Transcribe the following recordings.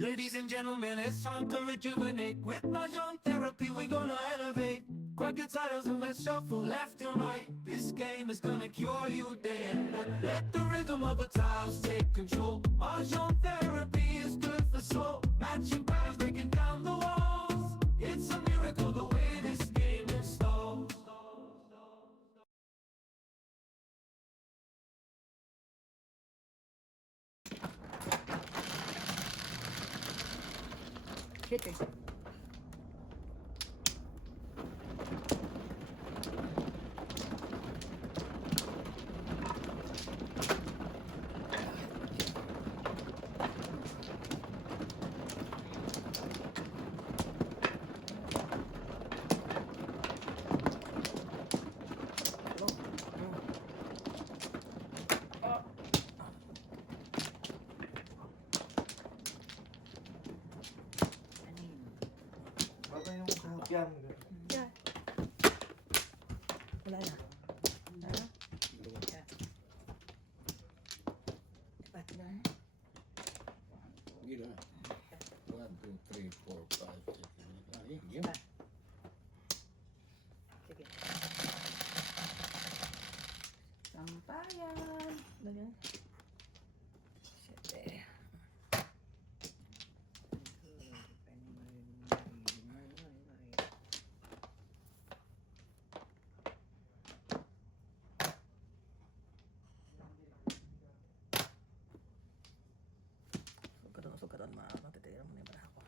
Ladies and gentlemen, it's time to rejuvenate. With Mahjong therapy, we're gonna elevate. Grab your titles and let's shuffle left and right. This game is gonna cure you day and night. Let the rhythm of the tiles take control. Mahjong therapy is good for soul. Matching patterns, breaking down the walls. It's a miracle the way this game installs. Shit eh. Baba yung kahapyan. Yan. Wala na. Ha? Yan. Dapat na. Gila. 1, 2, 3, 4, 5, 6, 7, 8. Ah, yun, yun. Pa. Sige. Sampayan. Ganyan. Siyete. Sugatan, matitira mo na yung ako.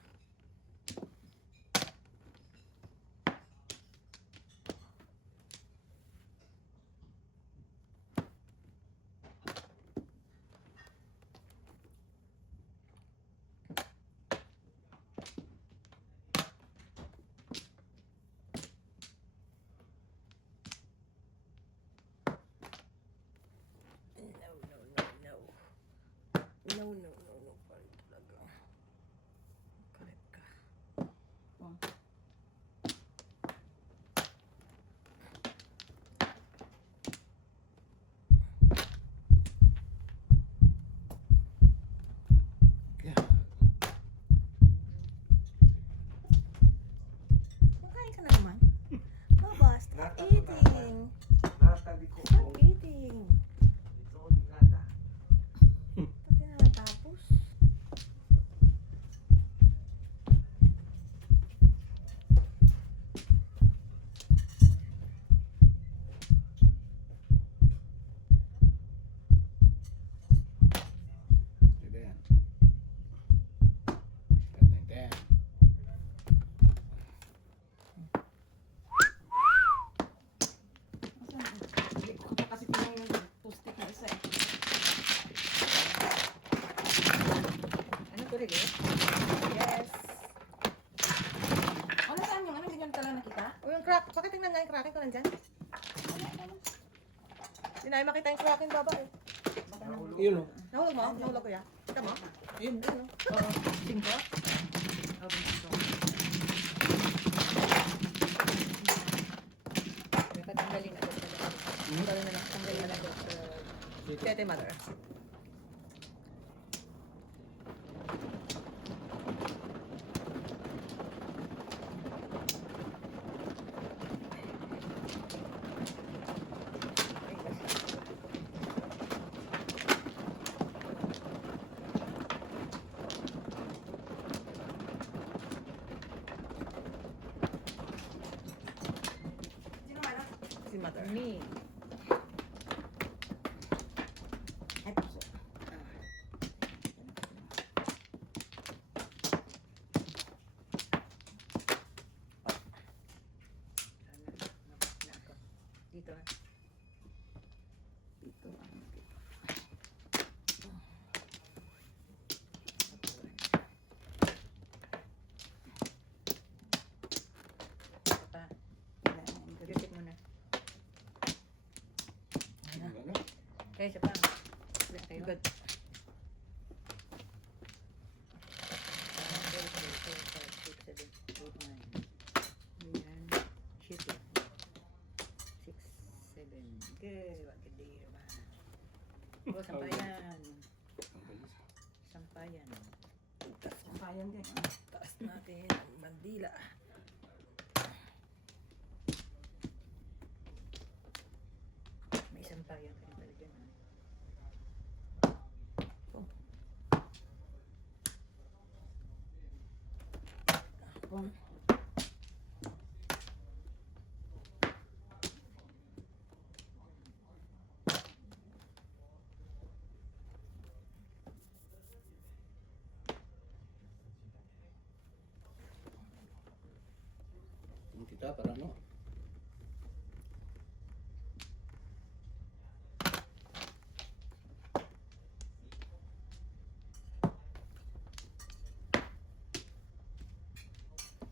No. Parang talaga. Correct ka. Oh. Yeah. Makain ka na naman. Baba, stop eating. Natabi ko. Stop eating. Ito o di nata. Pati na natapos. Sige yan. Ganda yung ten. Hindi ko pa kasi tinang yung toothpick na isa eh. Ano to rin eh? Yes. Ano saan yung ano? Hindi nyo talaga nakita? O yung crack. Pakitingnan nga yung cracking ko nandyan. Hindi na makita yung cracking baba eh. Baka nahulog. Yun o. Nahulog mo? Nahulog ko ya. Kita mo? Yun. Ayun o. Singko? Dapat tanggalin agad. Tanggalin na lang. Tanggalin na agad. Tete mother. Si mother. Me. Ay, puso. Dito na. Dito. Ito pa. Gagawin mo na. Okay, siya pa. Okay, good. 1, 2, 3, 4, 5, 6, 7, 8, 9. Ayan. Shit eh. 6, 7. Good. What the dear man. Oh, sampayan. Sampayan. sampayan din. Ah. Taas natin ang bandila. May sampayan ka rin pala dyan. Ah. Kung Yung kita para ano?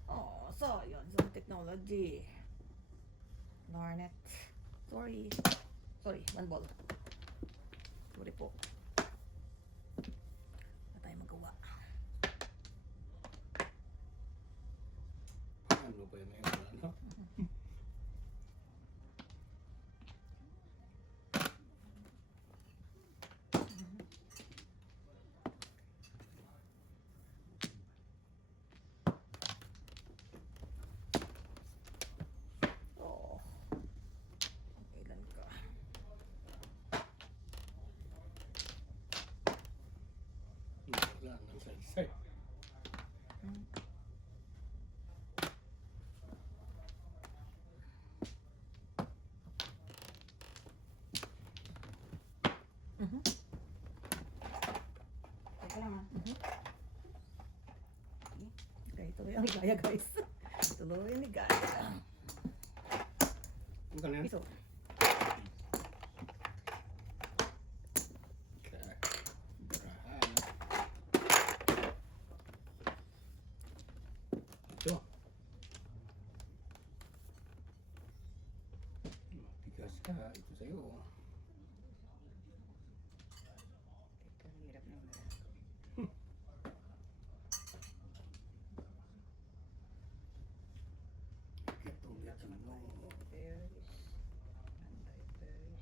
oh, so yun, so technology. Darn it. Sorry. Sorry, one ball. Sorry po. Wala tayong magawa. Ano ba yun? Ano? Oh. Ilan ka? Wala nang saysay. Teka lang ah. Okay, tuloy ang gaya guys. Tuloy ni gaya. Ano ka na yan? Piso. Okay. Barahan. Ito. Tigas ka. Ito sa'yo. Ito, ang hirap na. Ito ulit ang ano. Paris. Anti-Paris.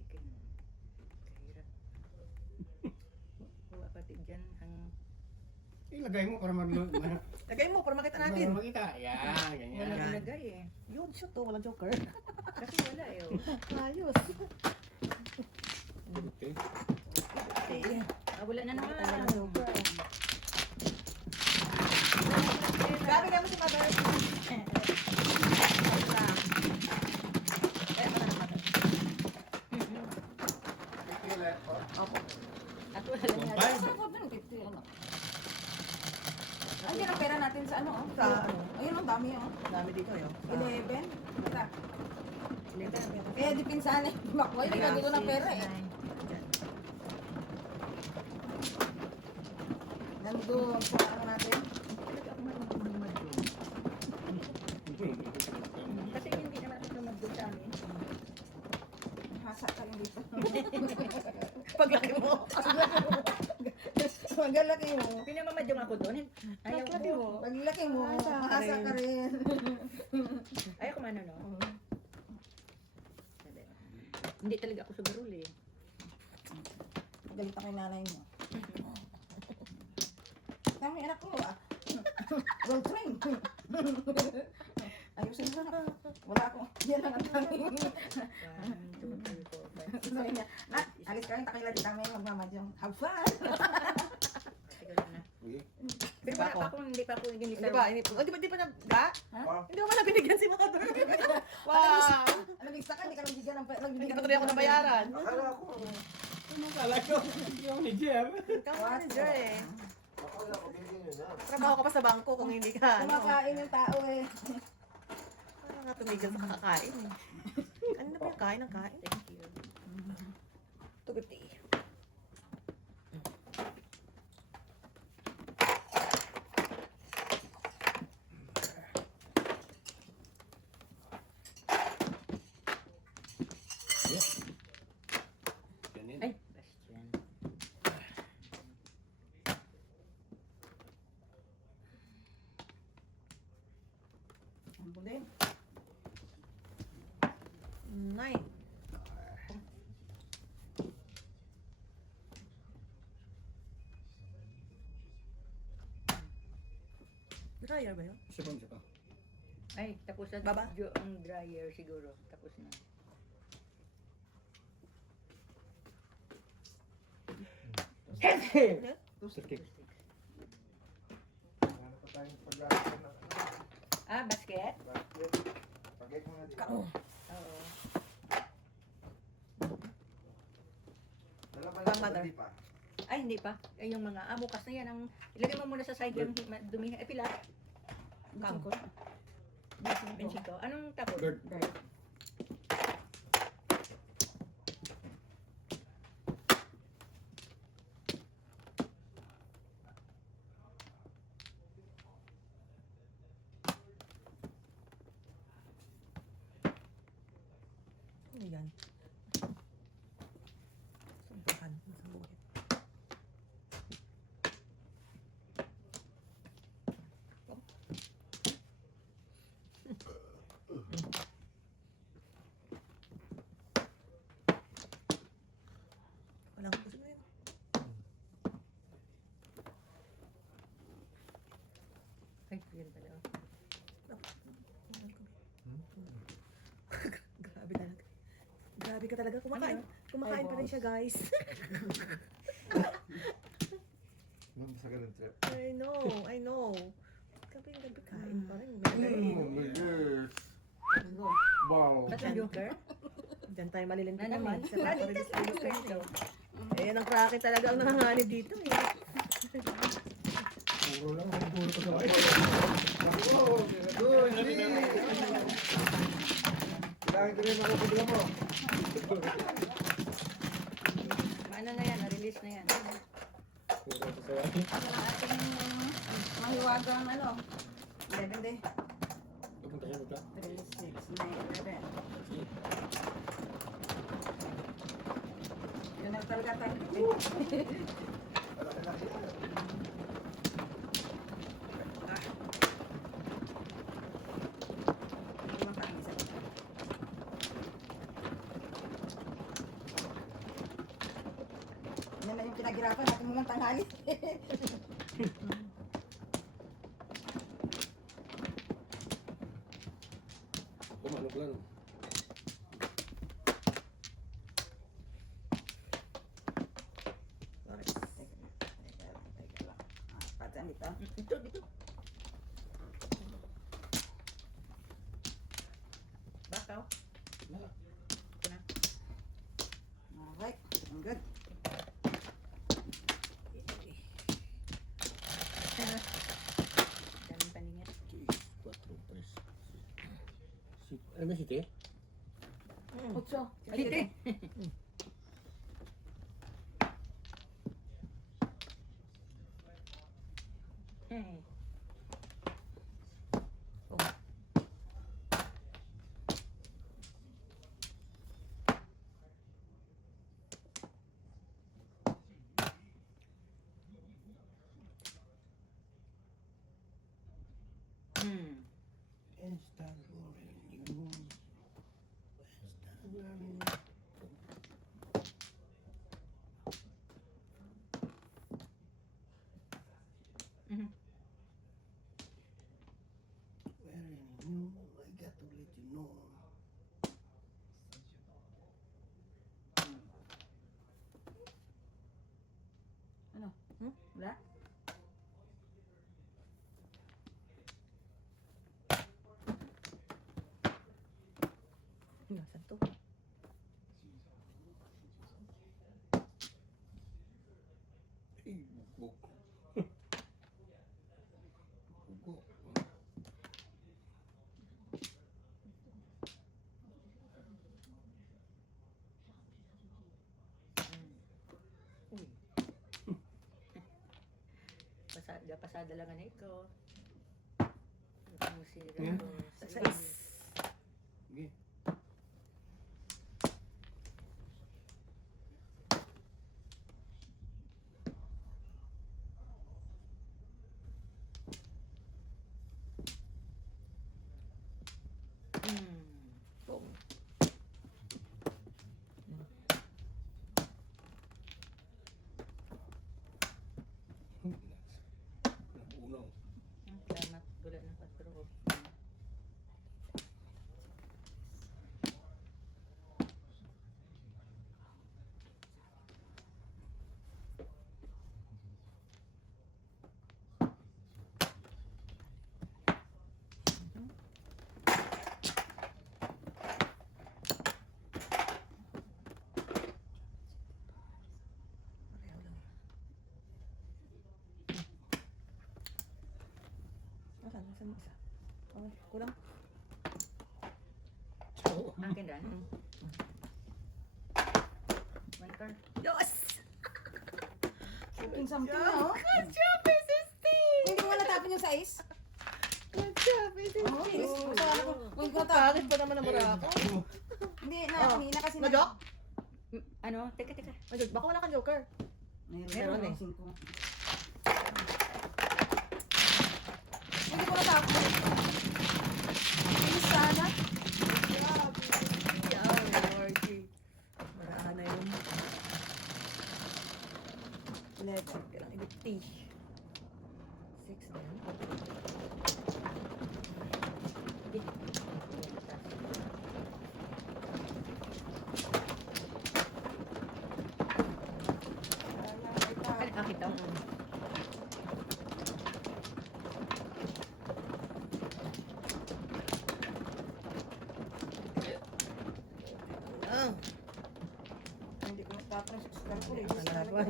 Ikin. Kahirap. Kuha pati dyan ang... Ilagay mo para mag- Lagay mo para makita para natin. makita. Yan, ganyan. Wala Yan. nilagay eh. Yun, shoot to. Walang joker. Kasi wala eh. Oh. Ayos. Okay. Okay. Ah, wala na naman. Walang joker. Grabe ka mo si Mother. Opo. At wala lang nga. Five. Saan ko ba nung 50 ano? Andiyan ang pera natin sa ano? Oh. Sa ano? Ayun ang dami oh. Dami dito yun. 11. Basta. Eh, di pinsan eh. Makoy, hindi ka dito ng pera eh. Nandun sa ano natin. Kasi hindi naman ako nandun sa amin. Hasa ka rin dito. Paglaki mo. Magalaki mo. Pinamamadyong ako doon. Ayaw Paglaki ko. mo. Maglaki mo. Hasa ka Hasa rin. ka rin. Ayaw ko man ano. Hindi talaga ako sugarol eh. Galit ako kay nanay mo. Tama yung anak ko ah. Well trained. Ayusin mo na. Wala ako. Yan lang ang tanging. 1, 2, 3, 4, 5, 6, Sabi niya, nak, alis ka rin, takila di kami magmamadyong. Have fun! Sige na. Okay. Pero wala pa akong, hindi pa ako Hindi ginisa. ba? Di ba nagda? Ah, Hindi mo man binigyan si Mother. Wow! Nabigsa ka, hindi ka nagbigyan ng pera. Hindi pa tuloy ako nabayaran. akala ko. Akala ko, yung manager. Ikaw manager eh. Akala ko bigyan nyo na. Trabaho ka pa sa bangko kung hindi ka. Ano? Kumakain yung tao eh. Parang nga tumigil sa kakakain eh. Kanina pa yung kain ng kain? Thank you. 250. Yes. Ganun. Ay, Bastian. Ang din. 9. Dryer ba yun? Isa pa, isa pa. Ay, tapos na Baba? ang dryer siguro. Tapos na. Sakit. Ano pa tayong pag-aaral ng Ah, basket? basket? Pagay mo na dito. Kao. Oo. Dala pa Pang mother. hindi pa. Ay, hindi pa. Ay, yung mga, bukas na yan. Ilagay mo muna sa side yung dumi. Eh, pila. Kam. Bensin ko. Anong takot? Bird. Ano yan? Sumbakan. Sumbuhin. Wala akong gusto na yun. Ay, yan pala. Grabe talaga. Grabe ka talaga. Kumakain. Kumakain pa rin siya, guys. Ma'am, sa ganun trip. I know. I know. Gabi kain pa rin. my goodness. Wow. Ba't ang joker? Diyan tayo malilindi Na naman. Sa Lagi release ka sa release joker release. daw. Eh, yan ang krake talaga ang nanganganib dito. Eh. Puro lang, puro pa sa bahay. Oh, good. Kailangan ko rin mga pagla mo. Ano na yan? Na-release na yan. Puro pa sa bahay. Ang ating mahiwagang ano. 11 day. Pupunta siya, pupunta. 3, 6, 9, 11. Yun ang talaga tayo. Yan na yung pinaghirapan natin mga tanghali. Kumanok lang. Patan dito. Ito, dito. Bakaw. Alright, I'm good. Daming paningin. 4, 3. Ano ba si Te? Otso. Kiti. Hmm. Hmm. Mhm. Wala? Nasaan to? Ay, buk. Buk. Pasada lang na ito. Musira Yeah. ko sa Sa iyo. Sige. Boom. Uno. Salamat. Saan isa? Okay, kulang. Oo. Akin dan. Mm. One card. Yes! Cooking something na, oh. Good job, Mrs. T! Hindi mo natapin yung size? Good job, Mrs. Oo, T! yes. Basta ako, huwag ko natapin. Bakit pa naman ang barako? Hindi, Oh. kanina kasi Nag-joke? Ano? Teka. Nag-joke. Baka wala kang joker. Meron Meron eh. eh. 5. Hindi ko natapin. Please, sana. Yeah, Margie. Maraan na yun. 11. Kailang i-50. 6 na yun. Akin daw. Lang. Hindi ko natapin yung 6 card ko. Hindi eh. ako nalaban.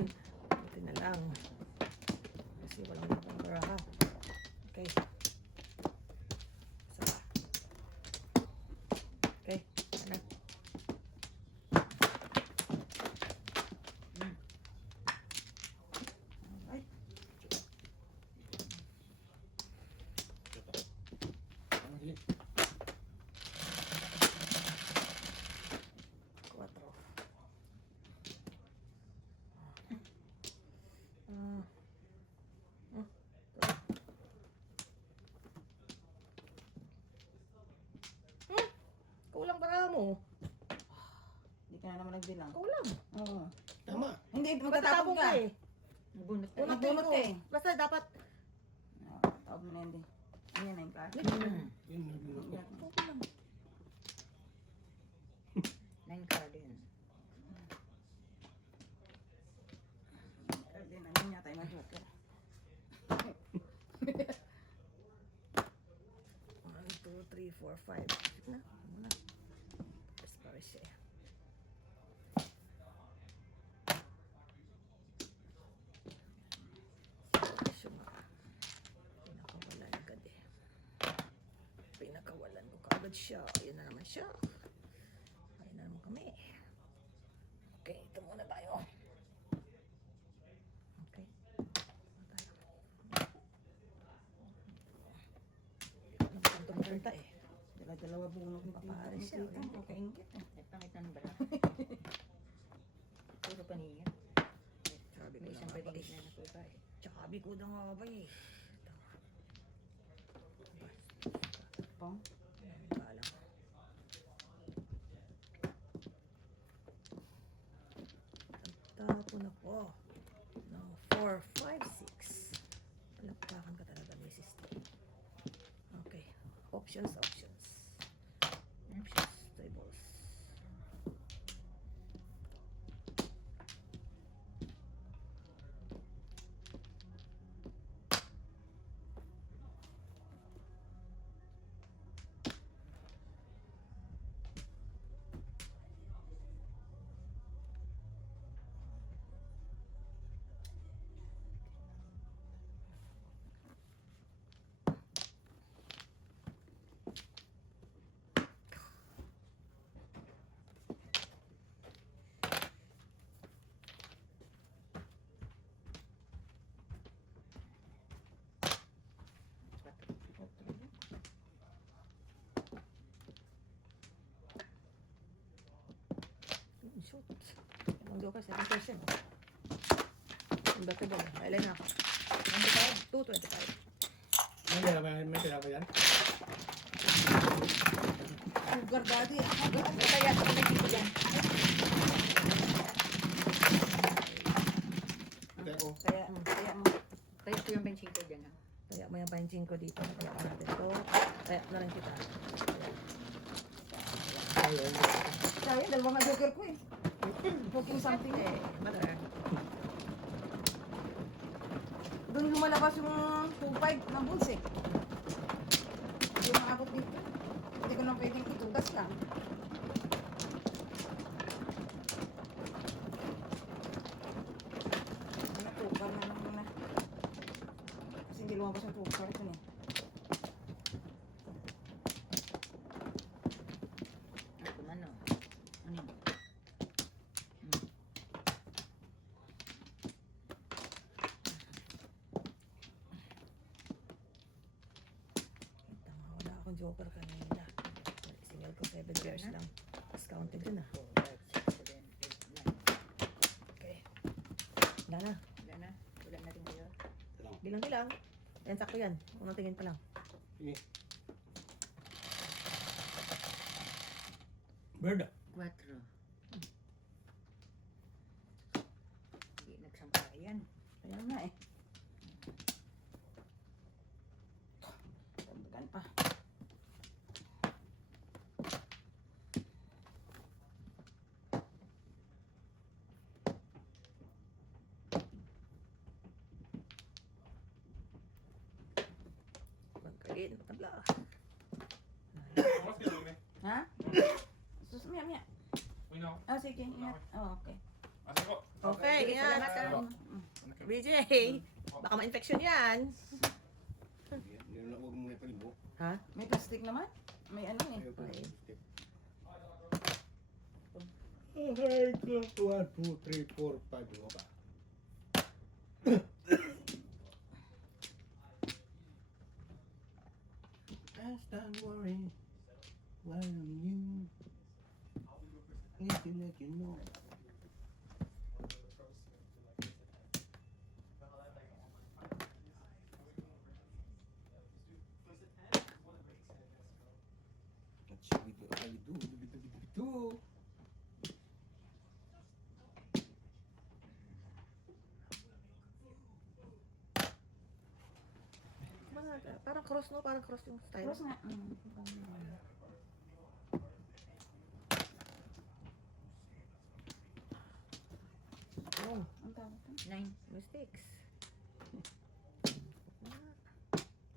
Buti na lang. Kasi walang nakapang ha. Okay. Isa pa. Okay. Ano? Ay, Ang hilig. 4. Kulang para mo. hindi ka na naman nagbilang. Kulang. Oo. Tama. Hindi, Magtatapon magtatapon ka. eh. Bunot Bunot Nagbunot ko. ka eh. Basta dapat. Tawag mo na hindi. Ayan na yung card. Yun yung binuno ko. Ayan. 9 card yun. Card din, ayun yata yung joker. 1, 2, 3, 4, 5. Na. Ano na. Disparage siya. Pinakawalan agad eh. Pinakawalan ko kaagad siya. Ayun na naman siya. Ayun na naman kami. Okay, ito muna tayo. Okay. Ito maganda eh. Dalawa bunot ni Papares siya. Tita. Kakaingit eh. Ay, pangit ng bala. Puro paningan. Sabi ko May na isang nga ba paligid eh. na natupa eh. Sabi ko na nga ba eh. Pong. Balang. Tapon ako ng 4, 5, 6. Palakpakan ka talaga, Mrs. T. Okay. Options. Options, tables. Shoot. Ang joker, 7%. Convertible. Kailan na ako? 25, 225. May pera ba yan? Sugar daddy. Kaya sa kapatid ko dyan. Kaya ko. Kaya mo. Kaya ko yung benching ko dyan. Kaya mo yung panching ko dito. Kaya ka natin to. Kaya na lang kita. Ayun. Kaya, dalawa nga joker ko eh. Cooking something eh. Mother. Doon lumalabas yung 2-5 ng bulls eh. Hindi makabot dito. Hindi ko na pwedeng itugas lang. Ano, tukar na lang muna. Kasi hindi lumabas yung tukar ito eh. akong joker kanina. Single ko 7 pairs lang. Discounted yun ah. 4, 5, 6, 7, 8, 9. Okay. Wala na. Wala na. Wala na rin kayo. Bilang. Yan, sakto yan. Unang tingin pa lang. Sige. Bird. 4. Hindi nagsampayan. Kaya nga eh. Dagdagan pa. Magkain. Tabla. Ha? Sus, mia. We know. Ah, sige, ingat. Oh, okay. Asal ko. Okay, yan. Salamat ah. BJ, baka ma-infection yan. Hindi na huwag mo may palibo. Ha? May plastic naman? May ano eh. Ayaw pa. Ay. Okay, 1, 2, 3, 4, 5. Diba pa? Just don't worry. Why am you? Need to let you know. What should we do? Do. Parang cross, no? Parang cross yung style. Tapos nga. Oh, Ang tawag ko. 9. mistakes.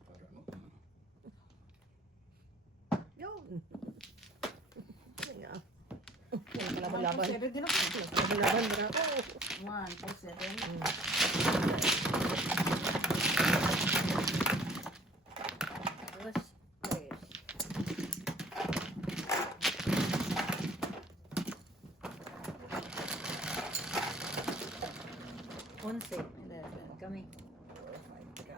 Para ano? Yun. Ay, nga. Laban-laban. 1, 4, 7 din ako. Laban-laban mo na ako. 1, 4, 7. Tapos, 3. Once. Kami. Teka.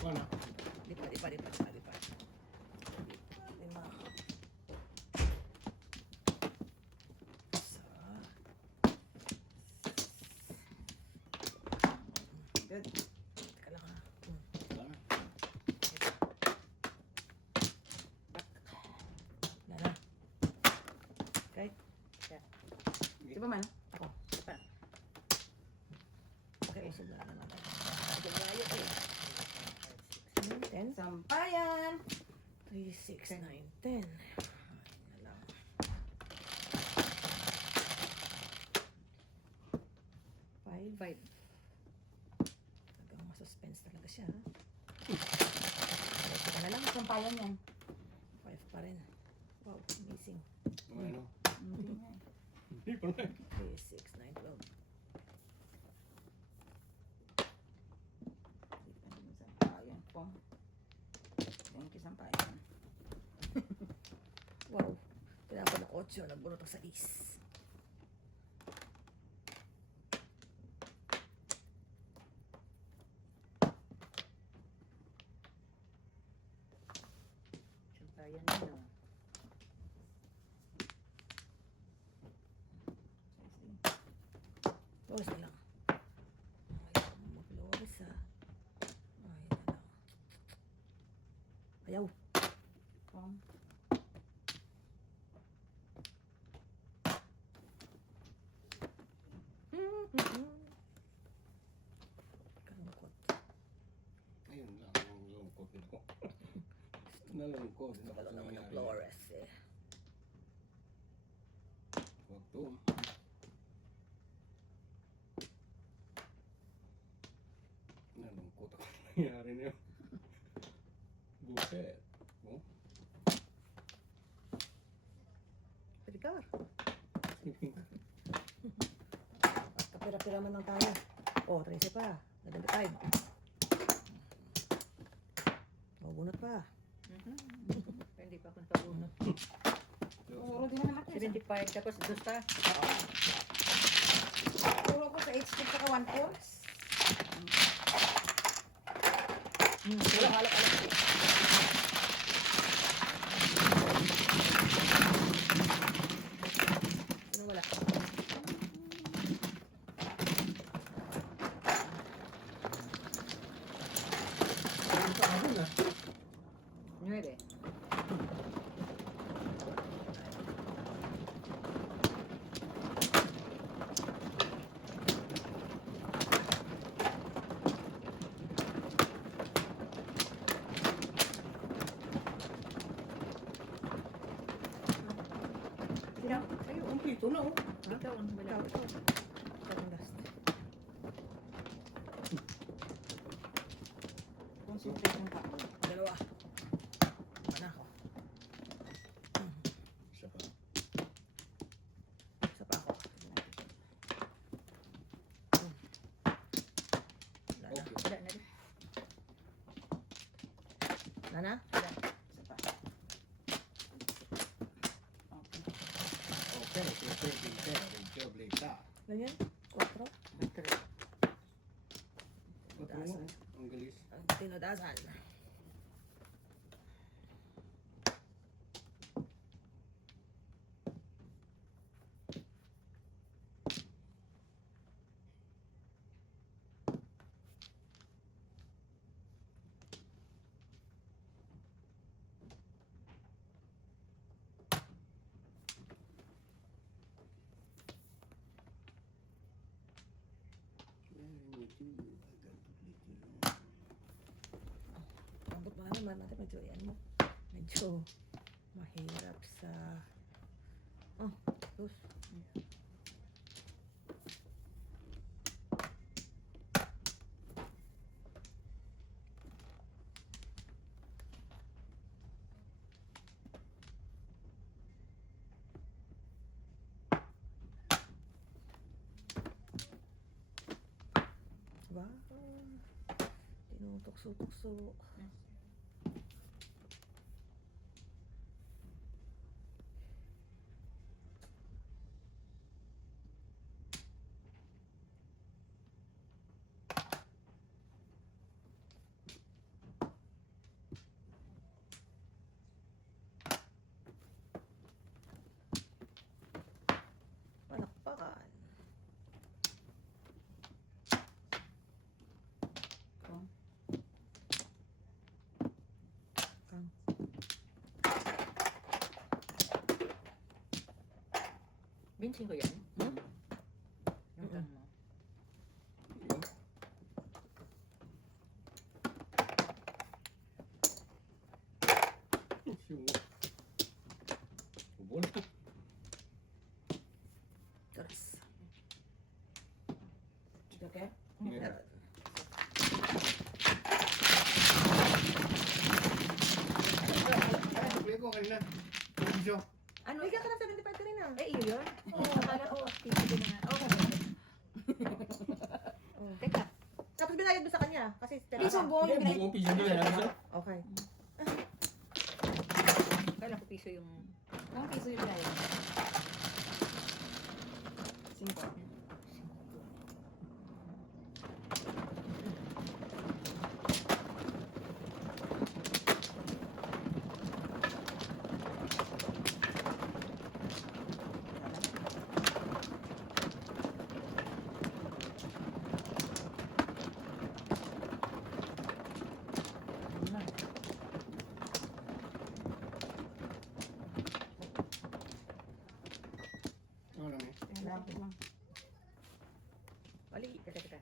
Wala. Lipat. Lima. Good. Teka lang ha. Wala. Wala na. Okay. Di ba man? Okay, usog na naman. Usog na yun eh. 10, Sampayan! 3, 6, 9, 10. Ay, na lang. Five. 5. Talagang masuspense talaga siya. Ha? Ito ka na lang. Sampayan yan. 5 pa rin. Wow, amazing. Ano? Hindi nga eh. Hindi pa na. 3, 6, 9, 12. Sampayan po. Thank you, sampayan. Wow. Tinapon ng 8, nagbunot ang 6. Sampayan nyo. Bawas na lang. Ayaw mo mag-lowers ha. Ay, na lang. Ayaw. Pong. Kalungkot. Ayun lang. Ang lungkot nito. Nalungkot. Wala naman yung Flores eh. Huwag to. Nalungkot ako. Nangyari na yun. Buset. Oh, Pwede ka. Kapira-pira man lang tayo. Oh, 13 pa. Nadali 5. Oh, bunot pa. Hindi pa ako nakabunot. Puro din naman ako. 75, tapos dos pa. Puro ko sa 8 stick saka 1 4. Wala, alak. Ano wala? Ang kahon ah. 9. Ay, umpito na oh. Ikaw, wala. Ito. Ito ang last. Concentration pa. Dalawa. Mana ako. Isa pa. Isa pa ako. Nana. Wala na rin. Nana? Isa pa. Okay. Okay, medyo blita. Ganyan? 4. Patro mo, ang galis. Ang tinudasan. Ambot mo na naman natin medyo yan mo. Medyo mahirap sa... Oh, tus. Wow. Tinutukso-tukso. Palakpakan. Kung. Kang. Binsin ko yan. Hmm? Yung kang mo. Ubol. Taras. Okay? Yeah. Ay, play ko kanina. Video. Ano? Bigyan ka ng 75 ka rin ah. Eh, iyo yun? Oo, akala ko. Sige na. Okay. Teka. Tapos binayad mo sa kanya. Kasi... Piso buong yung binay. Buong piso nila. Okay. Akala ko piso yung... Ang piso yung binay. 5. Ano lang eh. Lapit lang. Mali. Teka.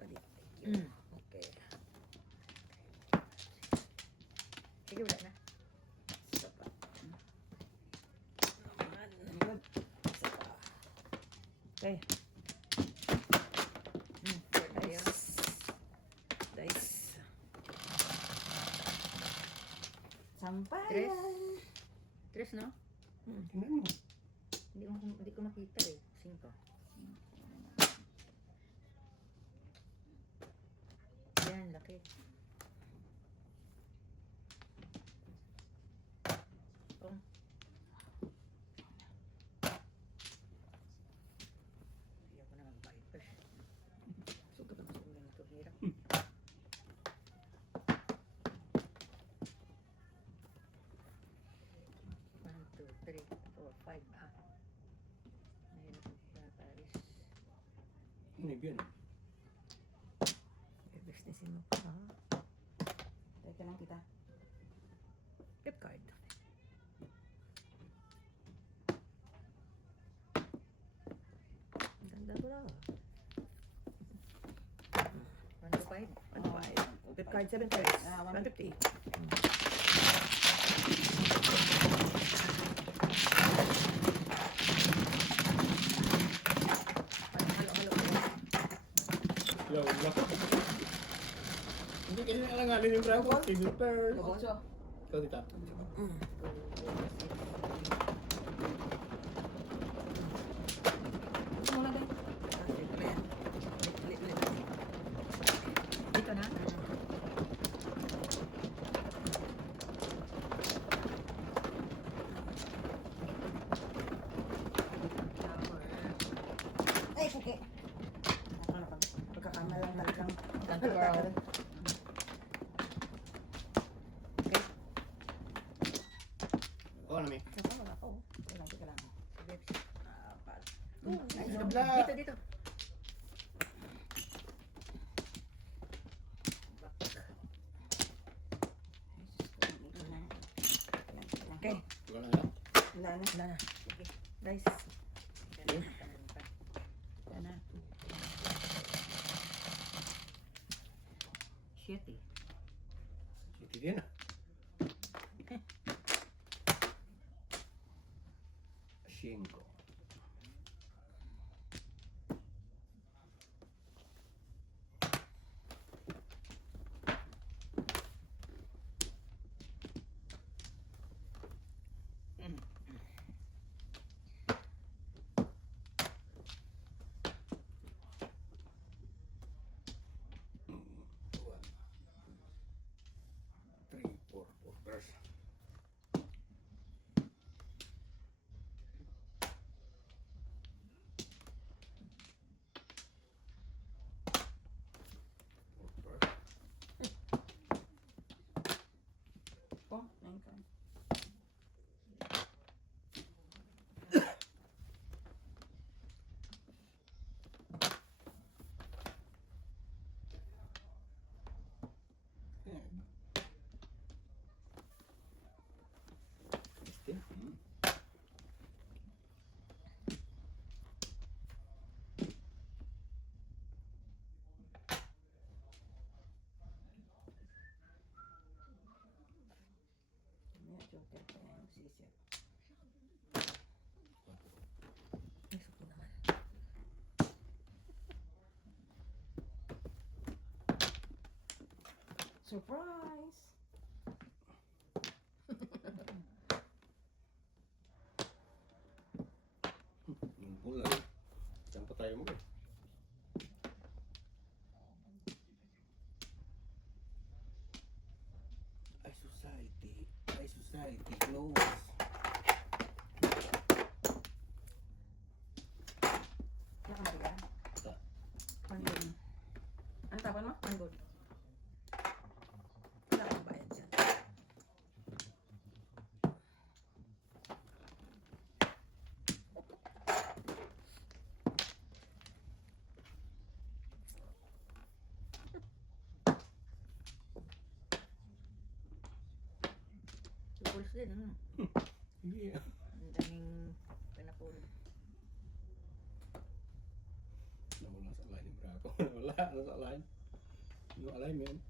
Mali. Mm. Okay. Sige, wala na. Isa pa. Good. Isa pa. Okay. Wala yun. Dice. Sampayan. Tres, no? Tingnan mo. Hindi ko makita eh. 5. Yan, laki. Oh. Hindi ako na mag-viper. Sugat ang sulang ito. Hirap. 1, 2, 3, 4, 5. Mahirap magpaparis. Ano yun? I-businessin mo pa. Teka lang kita. Gift card. Ganda ko lang. 1 to 5. 1.5. Gift card 7 pesos. Ah, 150. Halo. Hello, hello. Hindi kasi alanganin yung bravo. Silver. Boso. Ikaw, tita. Ito muna din. Dito na. Ay, kuki. Ano pag pagkakamalang talagang. Thank you, girl. Oo, nami. Sa pa wala ko. Teka lang. Ay, Ay, no. kabla. Dito. Okay. Wala na. Wala na. Wala na. Guys. Yan na. Shit eh. Ito din ah. 5. Three, four pairs. Oh, ayun ka. May joker pa yan. Sisip. Isip ko naman. Surprise! Yung pula rin. Saan pa tayo mo eh? I society close. Nakamariya. Ta. Pandun. Ano tapon mo? Andun. Wala kang bayad dyan. Pulse din. Hindi ah. Ang daming pinapulot. Nawala sa line yung brako. Nawala na sa line. Yung alignment.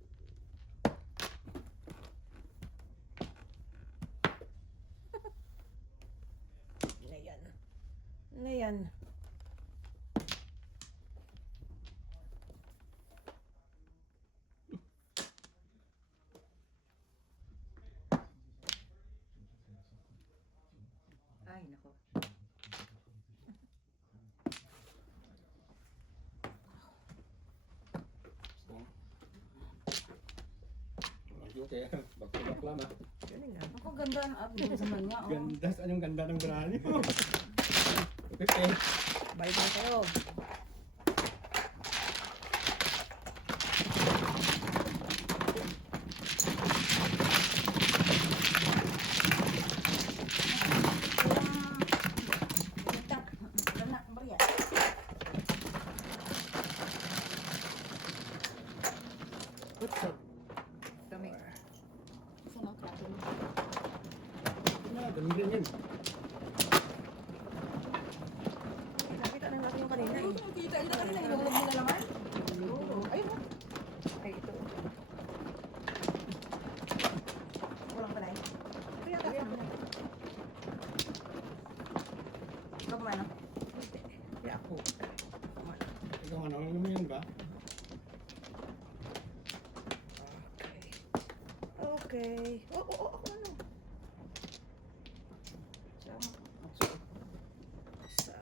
Na yan. Na yan. Ay, nako. Okay, back lang ah. Galing ah. Ako ganda ang upload naman niya. Oh. Ganda, saan yung ganda ng brand mo? Okay. Bayad na kayo. Utso. Kami. Ganun din yan. Nakita na natin yung kanina eh. Kita nila kanina, hinulog nila naman. Ayun oh. Ay, ito. Walang pala eh. Ito yata ano. Ikaw kumano? Kaya ako. Ikaw ano mo yan ba? Okay. Ako ano? Sa...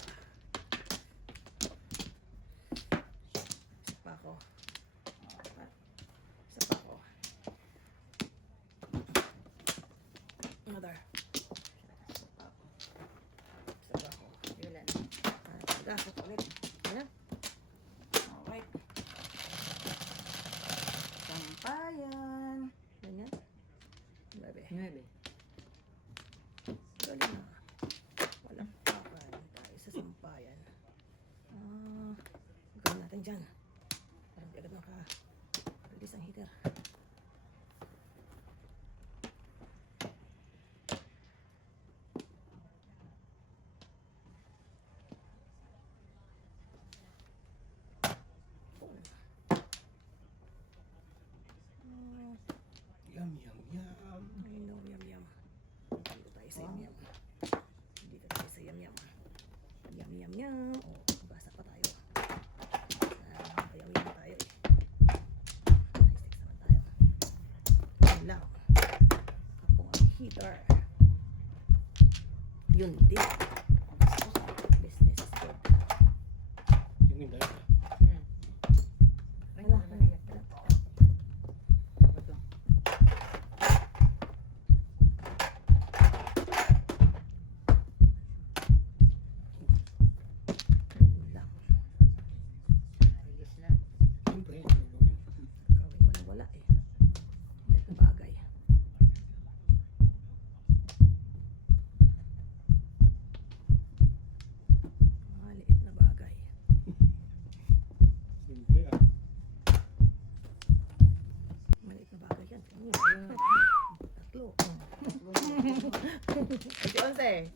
Isa pa ako. Isa pa ako. Another. Isa pa ako. Wala na. Gasot ulit. Ayan. Alright. Sampayan. Ganyan. 9. 9. Galing na. Walang pakan. Tayo sa sampayan. Gawin natin dyan. Parang di agad maka-release ang heater. Yum, yum, yum. I know, yum yum. Dito tayo sa yum yum. Dito tayo sa yum yum. Yum yum yum. Oh, basa pa tayo. Ayaw na tayo eh. Nice sticks naman tayo. Yun lang. Kapong ang heater. Yun din. Business is good. Yung ganda. Wala, wala. Ito. Yun lang. Release na. Siyempre, ano gawin? Gawin mo na wala eh. May bagay. Maliit na bagay. Siyempre ah. Maliit na bagay yan. Tatlo. Kasi 11.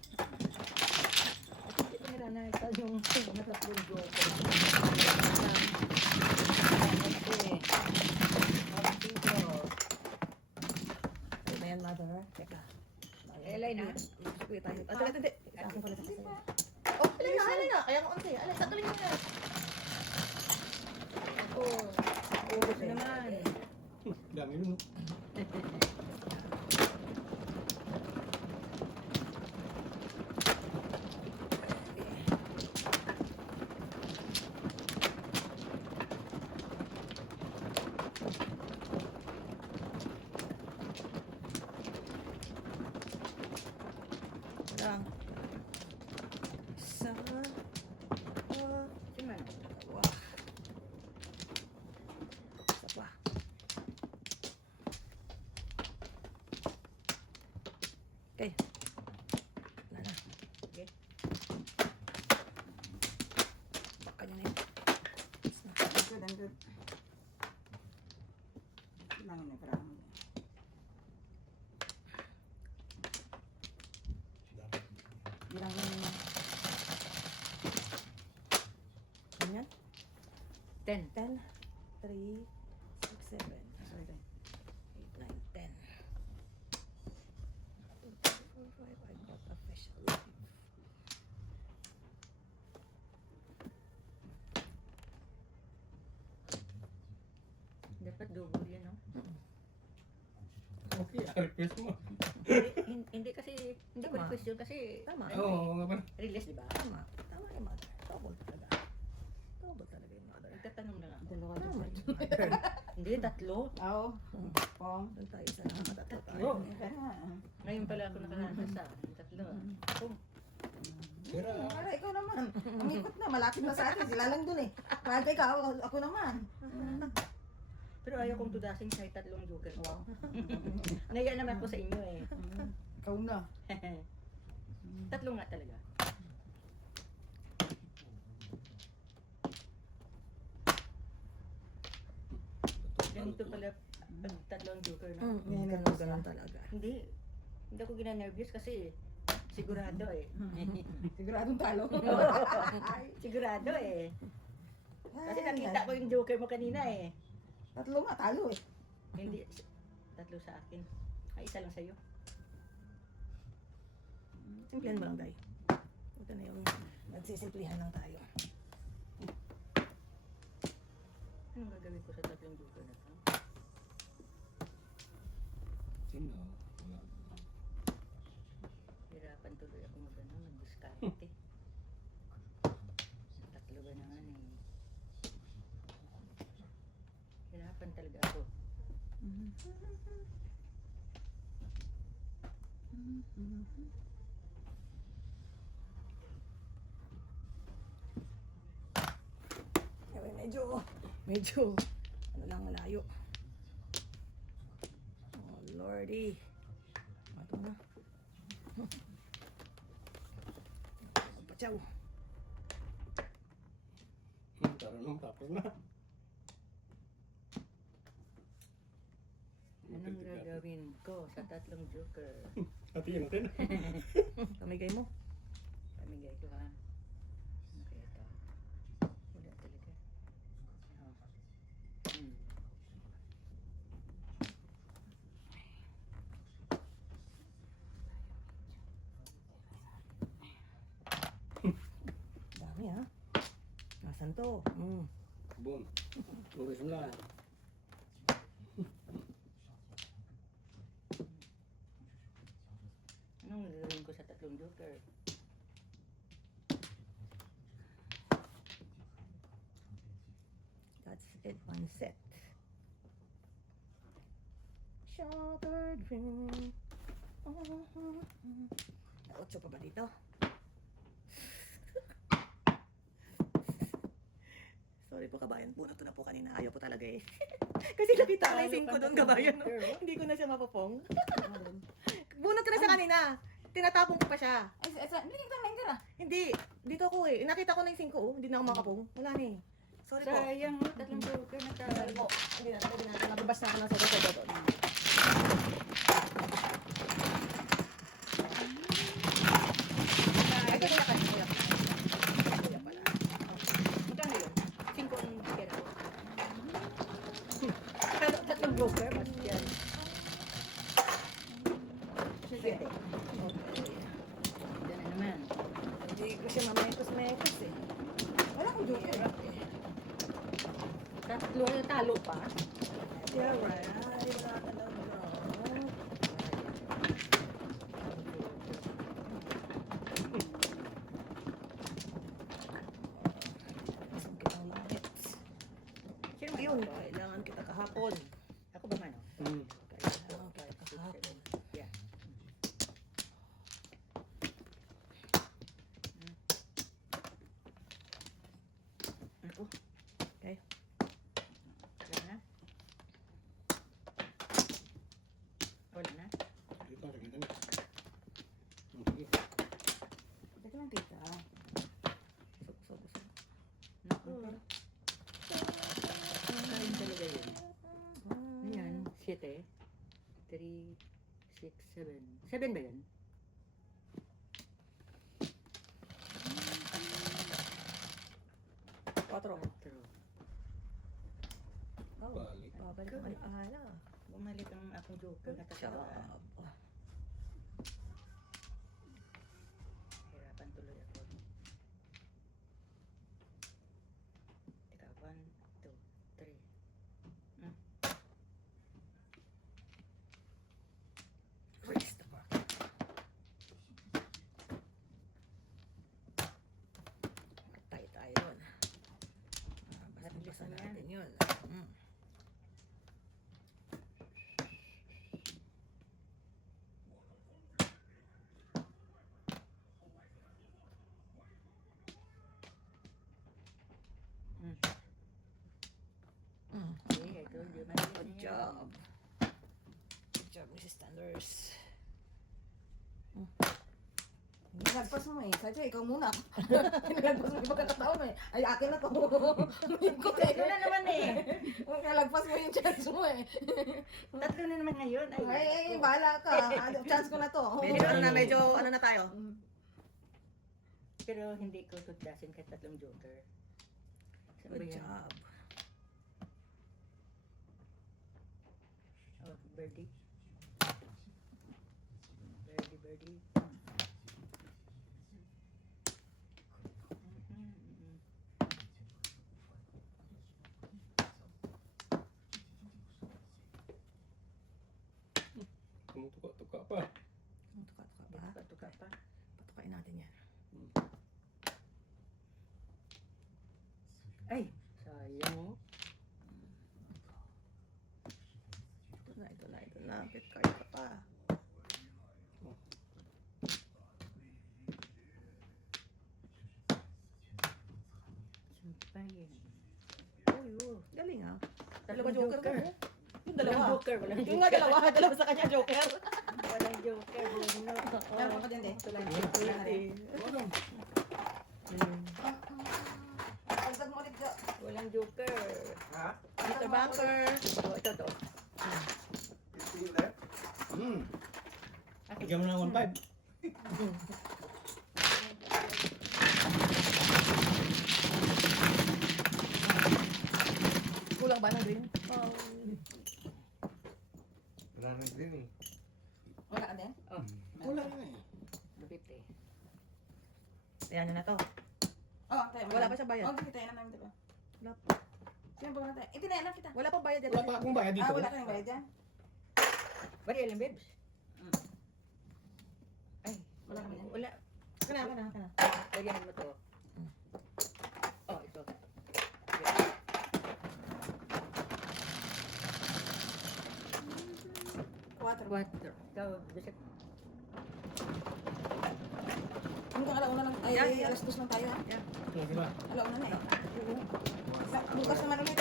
Ito nila na ito yung natatlong joke. Ay, may mother. Teka. Elay na. Sige tayo. Hindi. Sa akin pala sa Oh, alay na. Kaya nga 11. Alay, tatuloy mo yan. Ako. Ubus naman. Dami nun. Lang. Isa. Siman. Dalawa. Isa pa. Okay. Wala na. Okay. Baka nyo na yun. Tapos na. Good and good. Lang na parang. Bilang Ganyan. 10. 10, 3, 6, 7. Sorry, 8, 9, 10. 2, 3, 4, 5. I got official leave. Dapat double yan, no? Okay, request mo. Hindi kasi, hindi ko Tama. request yun kasi Tama. Oo, nga pala. release, di ba? Tama. Tama yung mother. Double talaga. Double talaga yung mother. Nagtatanong na lang. dalawa Tama dyan. yung mother. Hindi, tatlo. Oo. Pong. Doon tayo sa nakatatlo tayo. Tatlo. Kaya, Ngayon pala ako nakakasa. Tatlo. Oh, Sira. Para ikaw naman. Ang ikot na, malapit na sa atin. Sila lang dun eh. Bagay ka, ako naman. pero ayaw kong tudasin kahit tatlong joker. Wow. Naiya naman ako sa inyo eh. Ikaw na. Tatlo nga talaga. Ganito pala pag tatlong joker na. Ganun talaga. Hindi. Hindi ako gina-nervous kasi sigurado eh. Siguradong talo. Sigurado eh. Kasi nakita ko yung joker mo kanina eh. Tatlo nga, talo eh. Hindi. Tatlo sa akin. Ay, isa lang sa'yo. Simplihan mo lang, Day. Ito na yung nagsisimplihan lang tayo. Anong gagawin ko sa tatlong joker na to? Sino? Wala. Hirapan tuloy ako mag-diskarte. Tatlo ba naman eh. Hirapan talaga ako. Medyo, ano lang, malayo. Oh, Lordy. Ito na. Pachaw. Tara nung tapos na. Anong gagawin ko sa tatlong joker? Hatiin natin. Pamigay mo. Pamigay ko ha. Okay, ito. Wala talaga. Oh. Hmm. Dami ha. Nasaan to? Boom. Tulis mo lang. Anong gagawin ko sa tatlong joker? That's it, one set. Shattered dream. Otso pa ba dito? Sorry po kabayan, bunot ko na po kanina. Ayaw po talaga eh. Kasi nakita ko na yung 5 doon kabayan. No? Hindi ko na siya mapapong. Bunot ko na siya kanina. Tinatapong ko pa siya. Hindi ka main ka na. Hindi, dito ako eh. Nakita ko na yung 5 oh. Hindi na ako makapong. Wala na eh. Sorry po. Sayang, tatlong joker na Sorry po. Hindi na, pwede na. Nababas na ako ng soto doon. Ay, pwede na kasi kuya. Kuya pala. Magkano yun? 5 ang joker ako. Tatlong joker, mas yan. Pwede. Diyan na naman. Hindi ko siya mamekos-mekos eh. Wala akong joker. Tatlo na talo pa. Yeah, right. Ay, wala talaga. Isang kitang langit. Sino Ayun, kailangan kita kahapon. Ako ba man? Kailangan kita kahapon. Yeah. Ako. Okay. Wala na? Wala na? Dito, sige na. Sige. Teka lang, tita. Busog. Naku. Kain talaga yun. Ayan, 7. 3, 6, 7. 7 ba yun? 4. 4. Oh, Balik. babalik ang ala. Bumalik ang akong joker na Job. tatlo. Hirapan tuloy ako. Teka, 1, 2, 3. Raise the bar. Tayo doon. Nabilisan Basahin yan. natin yun. job. Good job, Mrs. Thunders. Nilagpas mo eh. Sadya, ikaw muna. Nilagpas mo yung pagkakataon mo eh. Ay, akin na to. Ikot eh. Ito na naman eh. Nilagpas mo yung chance mo eh. Tatlo na naman ngayon. Ay, bahala ka. Chance ko na to. Medyo ano na tayo. Pero hindi ko tuklasin kahit tatlong joker. Saan ba Good yan? job. Oh, birdie. Birdie, birdie. Tumutuka-tuka pa. Tuka-tuka ba? Tuka-tuka pa. Patukain natin yan. Ay, sayang oh. Ito na. Kaya ka pa. Sampayan. Galing ah. Dalawa Joker joker. ba? Yung dalawa. Walang joker, walang Yung nga joker. dalawa sa kanya joker. Walang joker. No. Meron pa din eh. Ito lang Wala na rin. Walang. Pagdag mo ulit dyan. Walang joker. Ha? Mr. Banker. Oh, ito. Feel that? Bigyan mo ng 1.5. Kulang ba ng green? Wala na din eh. Wala ka din? Wala na eh. 250. Ayan na to. Oo, tayo. Wala pa siya bayad. Oo, tayo na namin, diba? Wala pa. Sino ba na tayo? Itinayan na kita. Wala pa bayad yan. Wala pa akong bayad dito. Wala ka ng bayad dyan? Bari, alam, babes? Ay, Wala ka din. wala. Kana. Lagyan mo to. Oh, ito. Water. Water. Ikaw, bisit. Hanggang alauna lang. Ay, Yeah. alas 2 lang tayo ha. Sige ba? Alauna na eh. Bukas naman ulit.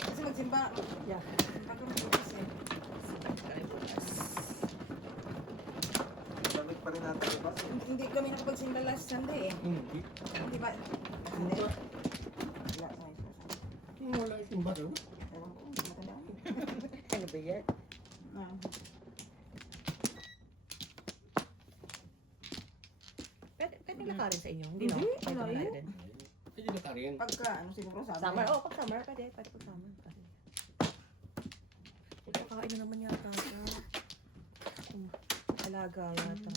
Kasi magsimba. Yeah. Simba ko bukas eh. Lamig pa rin natin, diba? Hindi kami nakapagsimba last Sunday eh. Hindi. Hindi ba? Hindi. Wala sa isa. Wala yung bato. Ewan ko, matanda ko. Ano ba yan? Ah. Pwede lakarin sa inyo. Hindi no? Hindi, Pwede malayo. lakarin. Hindi na tarin. Pagka ano siguro sabi. Summer. Oh, pag summer. Pwede pag summer. Kakain na naman yata siya. Alaga yata.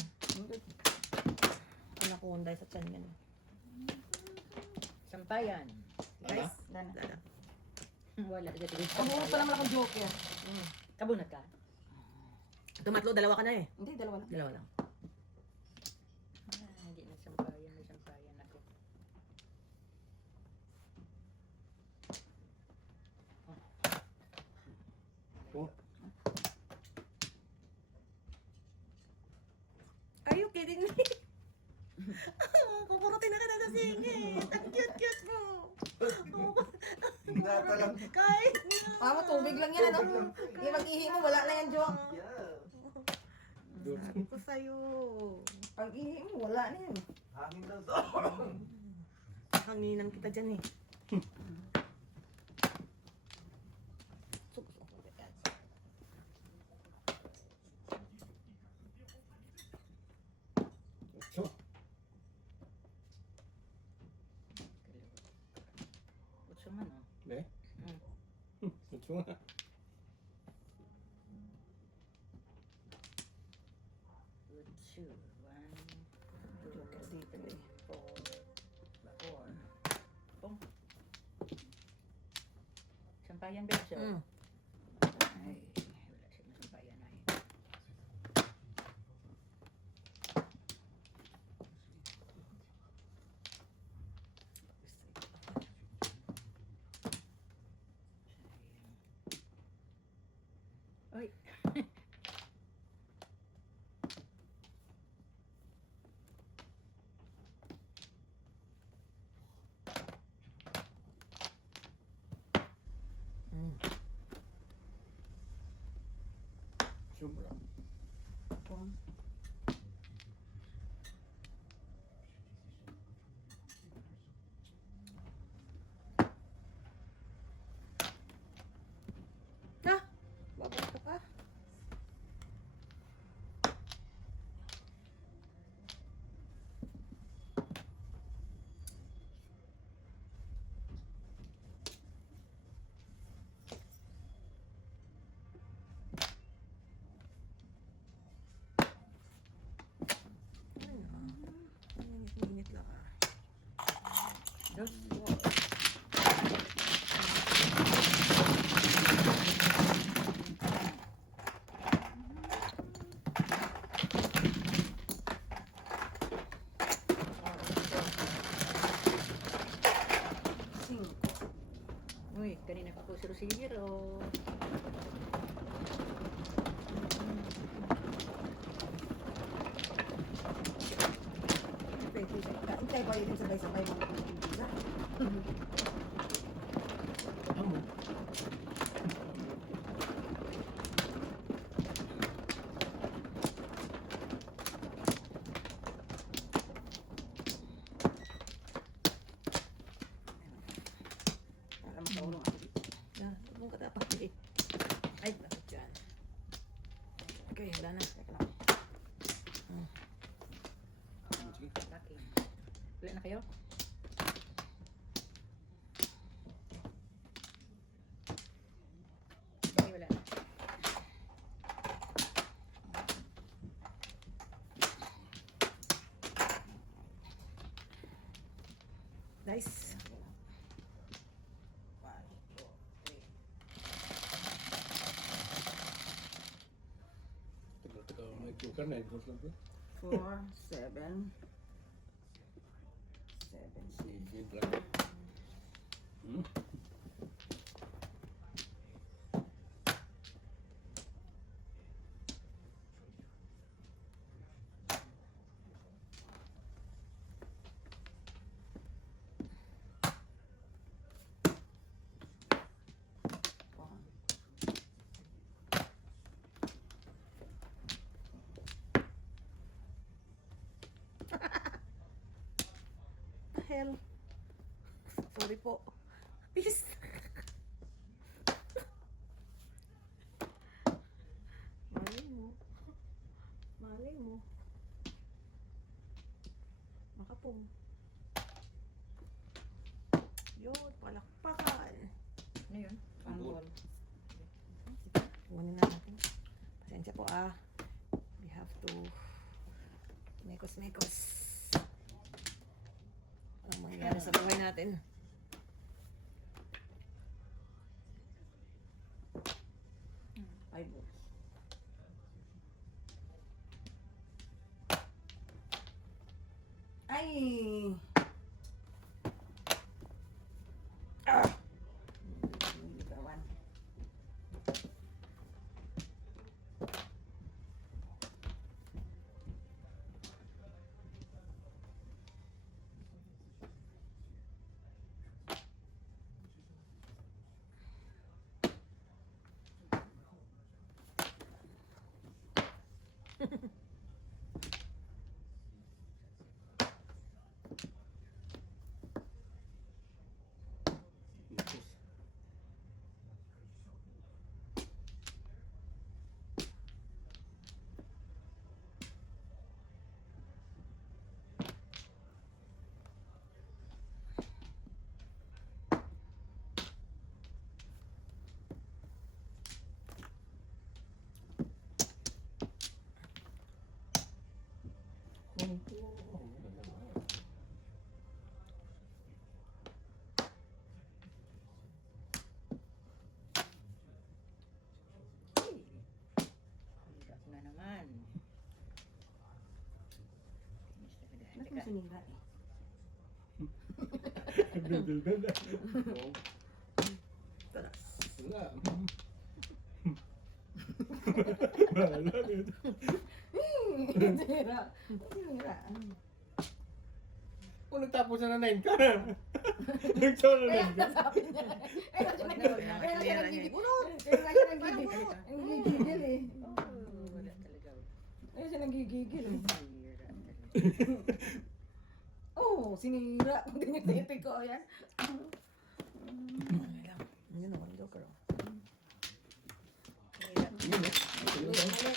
Anak ko dahil sa tiyan yan. Sampayan. Wala? Dana. Dala. Wala. Ang buo pa naman akong joker. Kabunat ka? Tumatlo, dalawa ka na eh. Hindi, dalawa lang. Dalawa lang. Hindi na sampayan. May sampayan ako. Oh. Are you kidding me? Kukurutin na kita sa singit. Ang cute-cute mo. Hinata lang. Kahit Mama, tubig lang yan ano. Yung mag-ihi mo, wala na yan, Jo. sabi ko sa'yo. Pag ihi mo, wala na yan. Hangin lang to. Hanginan kita dyan eh. So, Utso man oh. be? Ito nga. Utso. 1, 2, Joker dito eh. 4. Pong. Sampayan, babes. Mm. Ay, wala siya na sampayan ay. Ay. Sobra. Ha? Babalik ka pa? Init lang ah. Dos. Uy, kanina pa po si Zero. Hintay ba yun sabay-sabay mga pagpipila? Amo. Para makaulong ako dito. Yan, huwag mong katapak eh. Ay, bakit yan? Okay, wala na. Teka lang. Laki. Wala na kayo? Okay, wala na. Nice. Tagal-tagal ako nag-joker na. Ipos lang po. 4, 7, 7, 6. Sige lang. Hmm? Hell. Sorry po. Peace. Malay mo. Malay mo. Makapong. Yun, palakpakan. Ano yun? Pangbol. Kunin na natin. Pasensya po ah. We have to mekos-mekos. Ang mangyayari sa buhay natin. Five balls. Ay! Ah! Number 1. Hirap na naman. Ba't mo sinira eh? Nagdadaldan na. Oo. Talas. Wala. Bahala yun. Sinira. Sinira. Kung nagtapos na na 9 ka. Nagsawa na 9 ka. Sabi niya. Kaya siya Wag na, wag na. nagigigil. Kaya siya Clear na yan. nagigigil. Kaya siya nagigigil. Ang gigigil eh. Ayun siya nagigigil. eh. Sira talaga. Oh, sinira. Hindi niya sa ipig ko. Ayan. Ayan. Yun naman, joker. Sinira. Yun, eh.